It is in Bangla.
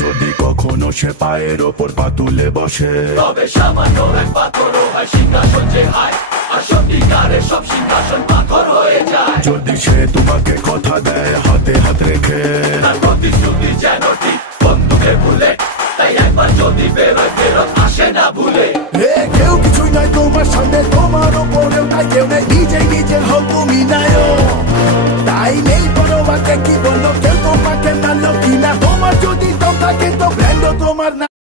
যদি কখনো সে পায়ের ওপর পা তুলে বসে, তবে সামান্য এক পাথরও হয় সিংহাসন যে হায়, আর সত্যিকারের সব সিংহাসন পাথর হয়ে যায়। যদি সে তোমাকে কথা দেয় হাতে হাত রেখে, তার প্রতিশ্রুতি যেন ঠিক বন্ধুকে ভুলে, তাই একবার যদি বেরোয় ফেরত আসে না ভুলে। কেউ কিছুই নয় তোমার সামনে, তোমার ওপরেও তাই কেউ নেই, নিজেই নিজের হও তুমি নায়ক। তাই নেই বড় বাচ্চা কি বললো, কেউ তোমাকে মানলো কিনা, তোমার যদি দম থাকে তো